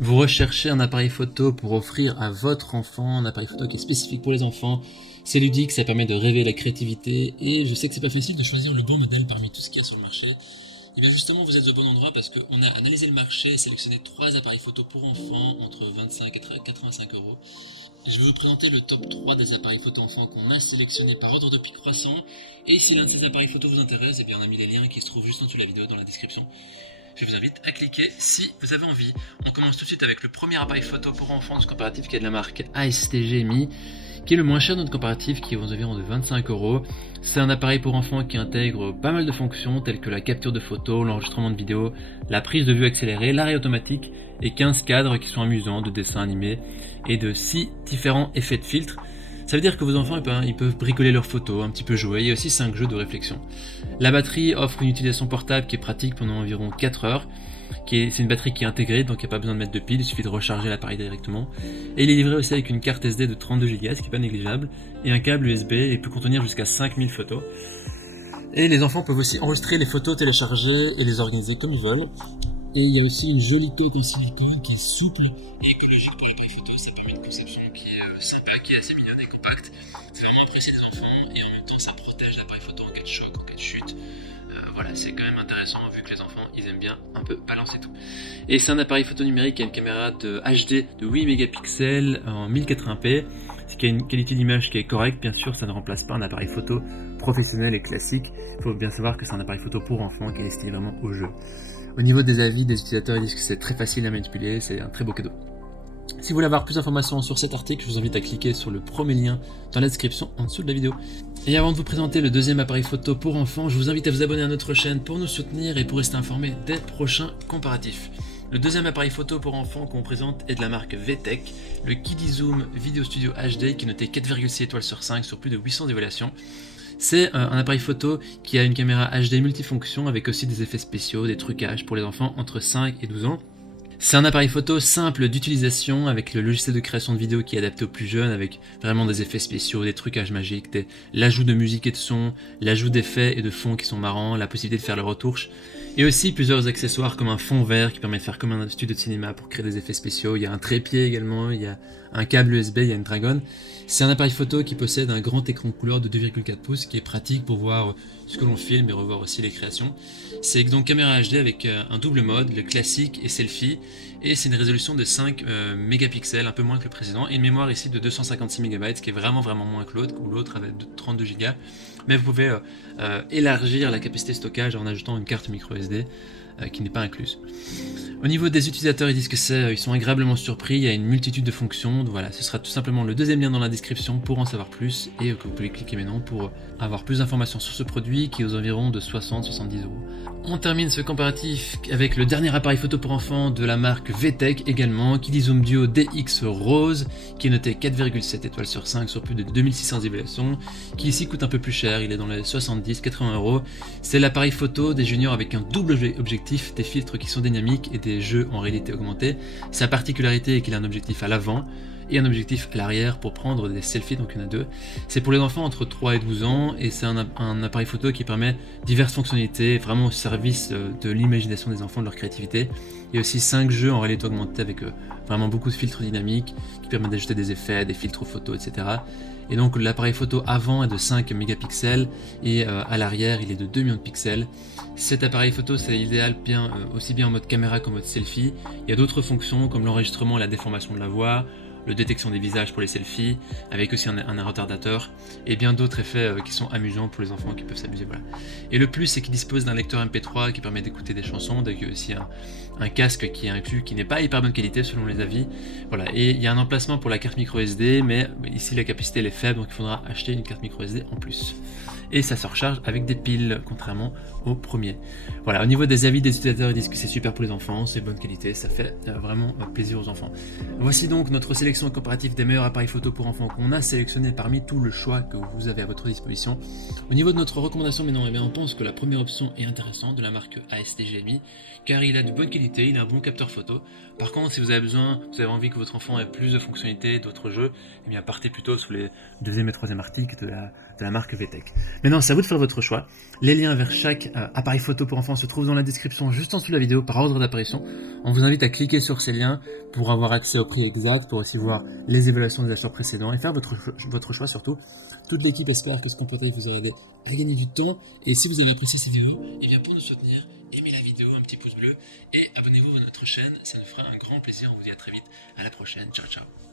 Vous recherchez un appareil photo pour offrir à votre enfant, un appareil photo qui est spécifique pour les enfants. C'est ludique, ça permet de rêver la créativité et je sais que c'est pas facile de choisir le bon modèle parmi tout ce qu'il y a sur le marché. Et bien justement, vous êtes au bon endroit parce qu'on a analysé le marché et sélectionné 3 appareils photo pour enfants entre 25 et 85 euros. Et je vais vous présenter le top 3 des appareils photo enfants qu'on a sélectionnés par ordre de pic croissant. Et si l'un de ces appareils photo vous intéresse, eh bien on a mis les liens qui se trouvent juste en dessous de la vidéo dans la description. Je vous invite à cliquer si vous avez envie. On commence tout de suite avec le premier appareil photo pour enfants de ce comparatif qui est de la marque ASTG-MI, qui est le moins cher de notre comparatif, qui est aux environs de 25 euros. C'est un appareil pour enfants qui intègre pas mal de fonctions telles que la capture de photos, l'enregistrement de vidéos, la prise de vue accélérée, l'arrêt automatique et 15 cadres qui sont amusants de dessins animés et de 6 différents effets de filtre. Ça veut dire que vos enfants ils peuvent bricoler leurs photos, un petit peu jouer, il y a aussi 5 jeux de réflexion. La batterie offre une utilisation portable qui est pratique pendant environ 4 heures. C'est une batterie qui est intégrée, donc il n'y a pas besoin de mettre de pile, il suffit de recharger l'appareil directement. Et il est livré aussi avec une carte SD de 32 Go, ce qui n'est pas négligeable, et un câble USB, et peut contenir jusqu'à 5000 photos. Et les enfants peuvent aussi enregistrer les photos, télécharger et les organiser comme ils veulent. Et il y a aussi une jolie tête en silicone qui est souple et écologique pour l'appareil photo. Ça permet une conception qui est sympa, qui est assez mignonne et compacte. Ça va vraiment apprécier les enfants et en même temps ça protège l'appareil photo en cas de choc, en cas de chute. Voilà, c'est quand même intéressant vu que les enfants ils aiment bien un peu balancer tout. Et c'est un appareil photo numérique qui a une caméra de HD de 8 mégapixels en 1080p, ce qui a une qualité d'image qui est correcte. Bien sûr, ça ne remplace pas un appareil photo professionnel et classique. Il faut bien savoir que c'est un appareil photo pour enfants qui est destiné vraiment au jeu. Au niveau des avis des utilisateurs, ils disent que c'est très facile à manipuler, c'est un très beau cadeau. Si vous voulez avoir plus d'informations sur cet article, je vous invite à cliquer sur le premier lien dans la description en dessous de la vidéo. Et avant de vous présenter le deuxième appareil photo pour enfants, je vous invite à vous abonner à notre chaîne pour nous soutenir et pour rester informé des prochains comparatifs. Le deuxième appareil photo pour enfants qu'on présente est de la marque VTech, le Kidizoom Video Studio HD qui est noté 4,6 étoiles sur 5 sur plus de 800 évaluations. C'est un appareil photo qui a une caméra HD multifonction avec aussi des effets spéciaux, des trucages pour les enfants entre 5 et 12 ans. C'est un appareil photo simple d'utilisation avec le logiciel de création de vidéo qui est adapté aux plus jeunes avec vraiment des effets spéciaux, des trucages magiques, l'ajout de musique et de son, l'ajout d'effets et de fonds qui sont marrants, la possibilité de faire le retouche et aussi plusieurs accessoires comme un fond vert qui permet de faire comme un studio de cinéma pour créer des effets spéciaux. Il y a un trépied également, il y a un câble USB, il y a une dragonne. C'est un appareil photo qui possède un grand écran de couleur de 2,4 pouces qui est pratique pour voir ce que l'on filme et revoir aussi les créations. C'est donc caméra HD avec un double mode, le classique et selfie, et c'est une résolution de 5 mégapixels, un peu moins que le précédent, et une mémoire ici de 256 MB, ce qui est vraiment moins que l'autre, ou l'autre avait de 32 Go. Mais vous pouvez élargir la capacité de stockage en ajoutant une carte micro SD qui n'est pas incluse. Au niveau des utilisateurs, ils disent que ils sont agréablement surpris, il y a une multitude de fonctions, donc voilà, ce sera tout simplement le deuxième lien dans la description pour en savoir plus et que vous pouvez cliquer maintenant pour avoir plus d'informations sur ce produit qui est aux environs de 60-70 euros. On termine ce comparatif avec le dernier appareil photo pour enfants de la marque VTech également, Kidizoom Duo DX Rose, qui est noté 4,7 étoiles sur 5 sur plus de 2600 évaluations, qui ici coûte un peu plus cher, il est dans les 70-80 euros. C'est l'appareil photo des juniors avec un double objectif, des filtres qui sont dynamiques et des jeux en réalité augmentée. Sa particularité est qu'il a un objectif à l'avant et un objectif à l'arrière pour prendre des selfies, donc il y en a deux. C'est pour les enfants entre 3 et 12 ans et c'est un appareil photo qui permet diverses fonctionnalités vraiment au service de l'imagination des enfants, de leur créativité. Il y a aussi 5 jeux en réalité augmentée avec vraiment beaucoup de filtres dynamiques qui permettent d'ajouter des effets, des filtres photos, etc. Et donc l'appareil photo avant est de 5 mégapixels et à l'arrière il est de 2 millions de pixels. Cet appareil photo c'est idéal aussi bien en mode caméra qu'en mode selfie. Il y a d'autres fonctions comme l'enregistrement et la déformation de la voix, la détection des visages pour les selfies, avec aussi un retardateur, et bien d'autres effets qui sont amusants pour les enfants qui peuvent s'amuser. Voilà. Et le plus, c'est qu'il dispose d'un lecteur MP3 qui permet d'écouter des chansons, donc il y a aussi un casque qui est inclus, qui n'est pas hyper bonne qualité selon les avis. Voilà. Et il y a un emplacement pour la carte micro SD, mais ici la capacité elle est faible, donc il faudra acheter une carte micro SD en plus. Et ça se recharge avec des piles, contrairement au premier. Voilà, au niveau des avis des utilisateurs, ils disent que c'est super pour les enfants, c'est bonne qualité, ça fait vraiment plaisir aux enfants. Voici donc notre sélection comparative des meilleurs appareils photo pour enfants qu'on a sélectionné parmi tout le choix que vous avez à votre disposition. Au niveau de notre recommandation maintenant, on pense que la première option est intéressante, de la marque ASTG-MI, car il a de bonne qualité, il a un bon capteur photo. Par contre, si vous avez envie que votre enfant ait plus de fonctionnalités, d'autres jeux, eh bien partez plutôt sur les deuxième et troisième articles de la marque VTech. Maintenant, c'est à vous de faire votre choix. Les liens vers chaque appareil photo pour enfants se trouvent dans la description juste en dessous de la vidéo par ordre d'apparition. On vous invite à cliquer sur ces liens pour avoir accès au prix exact, pour aussi voir les évaluations des acheteurs précédents et faire votre choix surtout. Toute l'équipe espère que ce comportement vous aura aidé à gagner du temps. Et si vous avez apprécié cette vidéo, et bien pour nous soutenir, aimez la vidéo, un petit pouce bleu et abonnez-vous à notre chaîne, ça nous fera un grand plaisir. On vous dit à très vite, à la prochaine, ciao ciao.